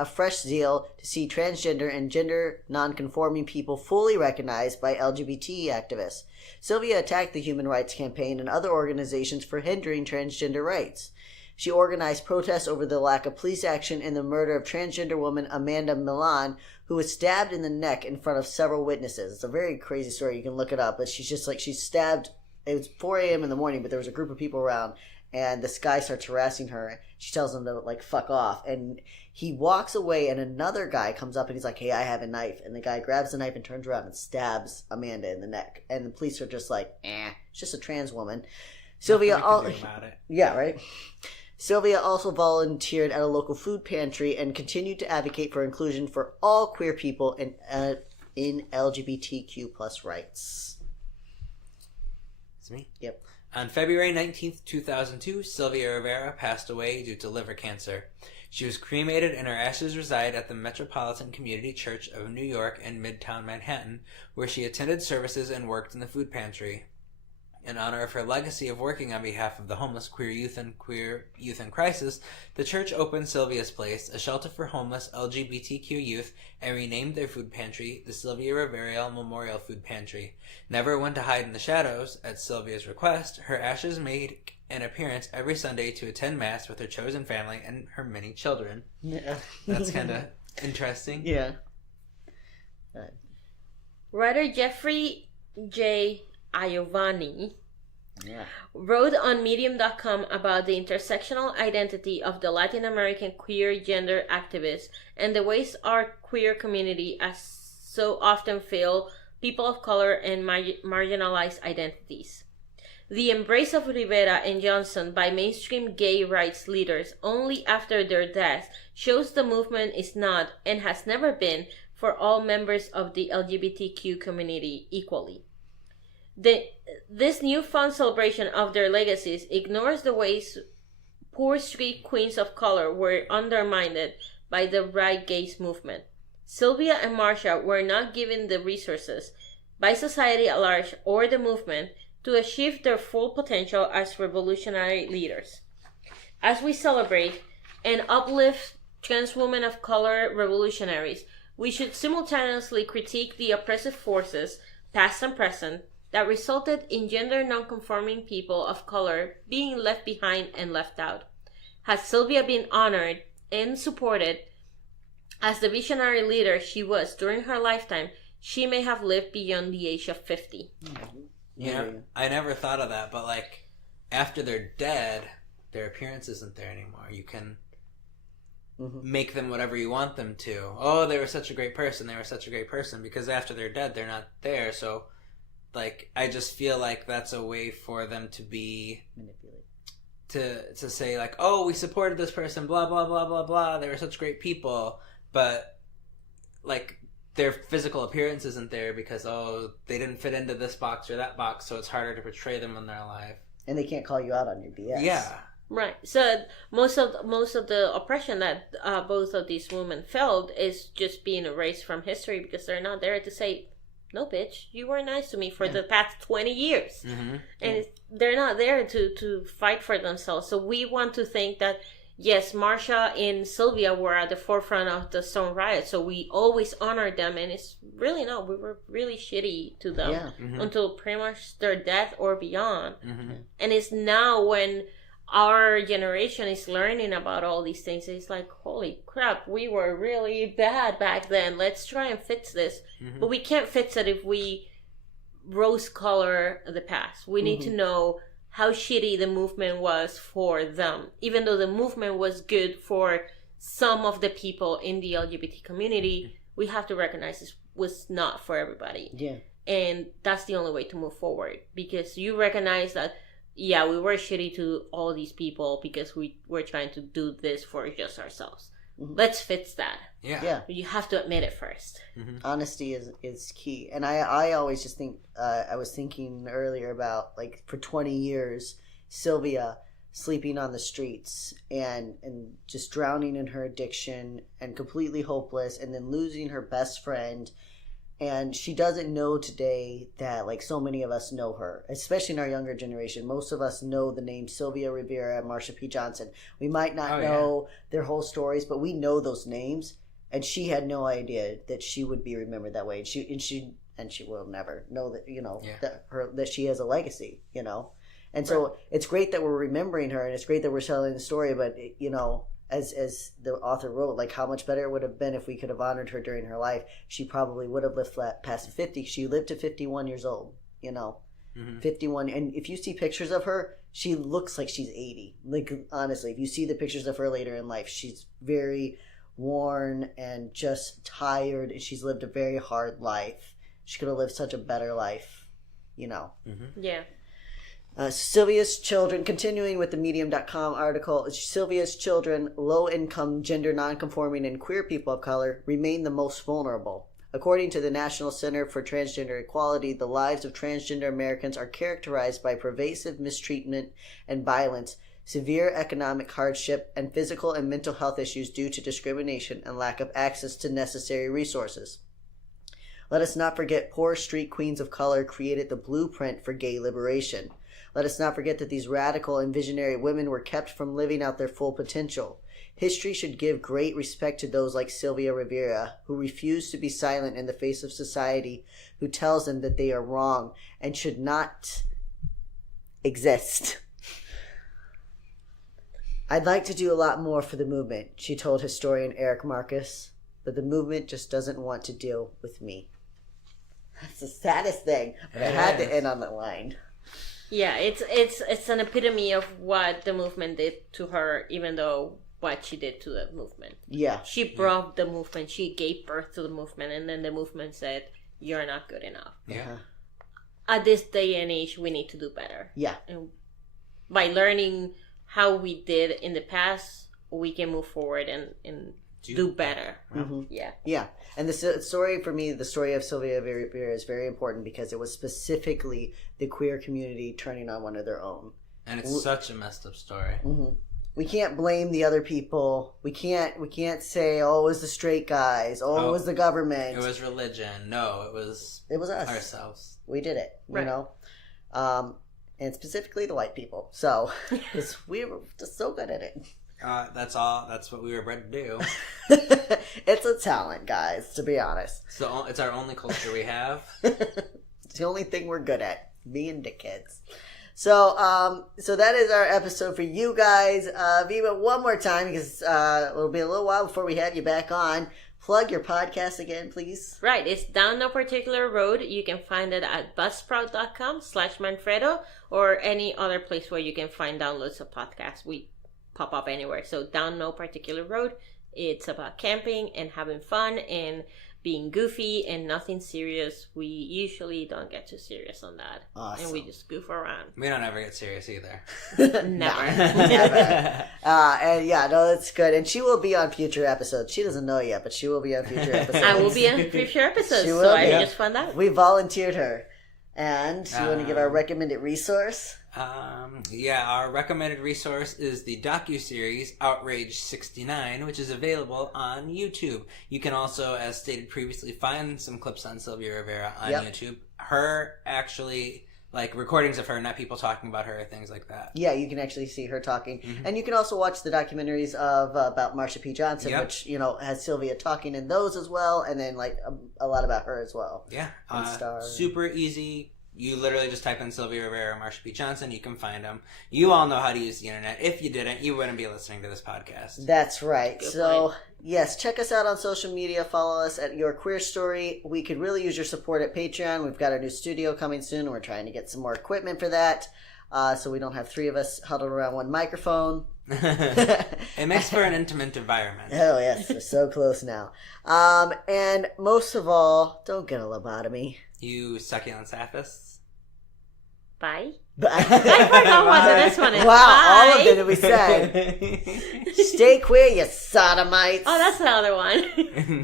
fresh zeal to see transgender and gender non-conforming people fully recognized by LGBT activists. Sylvia attacked the Human Rights Campaign and other organizations for hindering transgender rights. She organized protests over the lack of police action in the murder of transgender woman Amanda Milan, who was stabbed in the neck in front of several witnesses. It's a very crazy story. You can look it up. But she's just like, she's stabbed. It was 4 a.m. in the morning, but there was a group of people around. And this guy starts harassing her. She tells him to, like, fuck off. And he walks away, and another guy comes up, and he's like, hey, I have a knife. And the guy grabs the knife and turns around and stabs Amanda in the neck. And the police are just like, it's just a trans woman. Sylvia... Yeah, right? Sylvia also volunteered at a local food pantry and continued to advocate for inclusion for all queer people in LGBTQ plus rights. It's me? Yep. On February 19th, 2002, Sylvia Rivera passed away due to liver cancer. She was cremated and her ashes reside at the Metropolitan Community Church of New York in Midtown Manhattan, where she attended services and worked in the food pantry. In honor of her legacy of working on behalf of the homeless queer youth in crisis, the church opened Sylvia's Place, a shelter for homeless LGBTQ youth, and renamed their food pantry the Sylvia Rivera Memorial Food Pantry. Never one to hide in the shadows, at Sylvia's request, her ashes made an appearance every Sunday to attend Mass with her chosen family and her many children. Yeah. That's kind of interesting. Yeah. Writer Jeffrey J. Iovani wrote on Medium.com about the intersectional identity of the Latin American queer gender activists and the ways our queer community as so often fail people of color and marginalized identities. The embrace of Rivera and Johnson by mainstream gay rights leaders only after their death shows the movement is not and has never been for all members of the LGBTQ community equally. This newfound celebration of their legacies ignores the ways poor street queens of color were undermined by the right gays movement. Sylvia and Marcia were not given the resources by society at large or the movement to achieve their full potential as revolutionary leaders. As we celebrate and uplift trans women of color revolutionaries, we should simultaneously critique the oppressive forces, past and present, that resulted in gender nonconforming people of color being left behind and left out. Had Sylvia been honored and supported as the visionary leader she was during her lifetime, she may have lived beyond the age of 50. Yeah, I never thought of that, but like after they're dead, their appearance isn't there anymore. You can make them whatever you want them to. Oh, they were such a great person. They were such a great person because after they're dead, they're not there. So, like, I just feel like that's a way for them to be manipulated. To say like, oh, we supported this person, blah blah blah blah blah. They were such great people, but like their physical appearance isn't there because they didn't fit into this box or that box, so it's harder to portray them when they're alive. And they can't call you out on your BS. Yeah. Right. So most of the oppression that both of these women felt is just being erased from history because they're not there to say, no, bitch, you were nice to me for the past 20 years. Mm-hmm. And they're not there to fight for themselves. So we want to think that, yes, Marcia and Sylvia were at the forefront of the Stone Riot, so we always honored them, and it's really not. We were really shitty to them until pretty much their death or beyond. Mm-hmm. And it's now when our generation is learning about all these things. It's like, holy crap, we were really bad back then. Let's try and fix this. Mm-hmm. But we can't fix it if we rose color the past. We need to know how shitty the movement was for them. Even though the movement was good for some of the people in the LGBT community, we have to recognize this was not for everybody. Yeah. And that's the only way to move forward, because you recognize that, yeah, we were shitty to all these people because we were trying to do this for just ourselves. Let's fix that. Yeah. You have to admit it first. Honesty is key. And I always just think, I was thinking earlier about, like, for 20 years, Sylvia sleeping on the streets and just drowning in her addiction and completely hopeless, and then losing her best friend. And she doesn't know today that, like, so many of us know her, especially in our younger generation. Most of us know the name Sylvia Rivera and Marsha P. Johnson. We might not know their whole stories, but we know those names. And she had no idea that she would be remembered that way. And she will never know that, you know, that she has a legacy, you know. And so it's great that we're remembering her, and it's great that we're telling the story, but, you know, as the author wrote, like, how much better it would have been if we could have honored her during her life. She probably would have lived past 50. She lived to 51 years old, you know. 51. And if you see pictures of her, she looks like she's 80. Like, honestly, if you see the pictures of her later in life, she's very worn and just tired, and she's lived a very hard life. She could have lived such a better life, you know. Yeah. Sylvia's children, continuing with the Medium.com article, Sylvia's children, low-income, gender non-conforming, and queer people of color remain the most vulnerable. According to the National Center for Transgender Equality, the lives of transgender Americans are characterized by pervasive mistreatment and violence, severe economic hardship, and physical and mental health issues due to discrimination and lack of access to necessary resources. Let us not forget poor street queens of color created the blueprint for gay liberation. Let us not forget that these radical and visionary women were kept from living out their full potential. History should give great respect to those like Sylvia Rivera, who refuse to be silent in the face of society, who tells them that they are wrong and should not exist. I'd like to do a lot more for the movement, she told historian Eric Marcus, but the movement just doesn't want to deal with me. That's the saddest thing, but I had to end on that line. Yeah, it's an epitome of what the movement did to her, even though what she did to the movement. Yeah. She brought the movement, she gave birth to the movement, and then the movement said, you're not good enough. Yeah. At this day and age, we need to do better. Yeah. And by learning how we did in the past, we can move forward and do better. Yeah. Yeah. And the story, for me, the story of Sylvia Rivera is very important because it was specifically the queer community turning on one of their own. And it's such a messed up story. We can't blame the other people. We can't say, oh, it was the straight guys. Oh, it was the government. It was religion. No, it was us. Ourselves. We did it, you know? And specifically the white people. So, because we were just so good at it. That's what we were bred to do. It's a talent, guys, to be honest. So it's our only culture we have. It's the only thing we're good at, being dickheads. So that is our episode for you guys. Vima, one more time, because it'll be a little while before we have you back on. Plug your podcast again, please. Right, it's Down No Particular Road. You can find it at buzzsprout.com/Manfredo or any other place where you can find downloads of podcasts. We pop up anywhere. So Down No Particular Road. It's about camping and having fun and being goofy and nothing serious. We usually don't get too serious on that. Awesome. And we just goof around. We don't ever get serious either. Never. Never. And yeah, no, that's good. And she will be on future episodes. She doesn't know yet, but she will be on future episodes. I will be on future episodes, She will so I be. just found out. We volunteered her. And you want to give our recommended resource? Our recommended resource is the docuseries Outrage 69, which is available on YouTube. You can also, as stated previously, find some clips on Sylvia Rivera on YouTube. Her actually, like recordings of her, not people talking about her, things like that. Yeah, you can actually see her talking. And you can also watch the documentaries of about Marsha P. Johnson, which, you know, has Sylvia talking in those as well, and then like a lot about her as well. Yeah. And stars. Super easy, You literally just type in Sylvia Rivera or Marsha P. Johnson. You can find them. You all know how to use the internet. If you didn't, you wouldn't be listening to this podcast. That's right. Good So, point. yes, check us out on social media. Follow us at Your Queer Story. We could really use your support at Patreon. We've got our new studio coming soon. We're trying to get some more equipment for that, so we don't have three of us huddled around one microphone. It makes for an intimate environment. Oh, yes. We're so close now. And most of all, don't get a lobotomy. You succulent saphists. Bye. I forgot what this one is. Wow, all of Bye. it we said. Stay queer, you sodomites. Oh, that's the other one.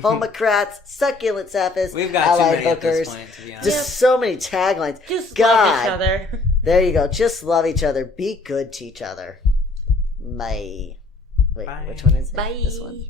Homocrats, succulent saphists, We've got too allied many at this hookers. point, to be honest. Just so many taglines. Just God. love each other. There you go. Just love each other. Be good to each other. Bye. Wait, Bye. which one is it? Bye. This one.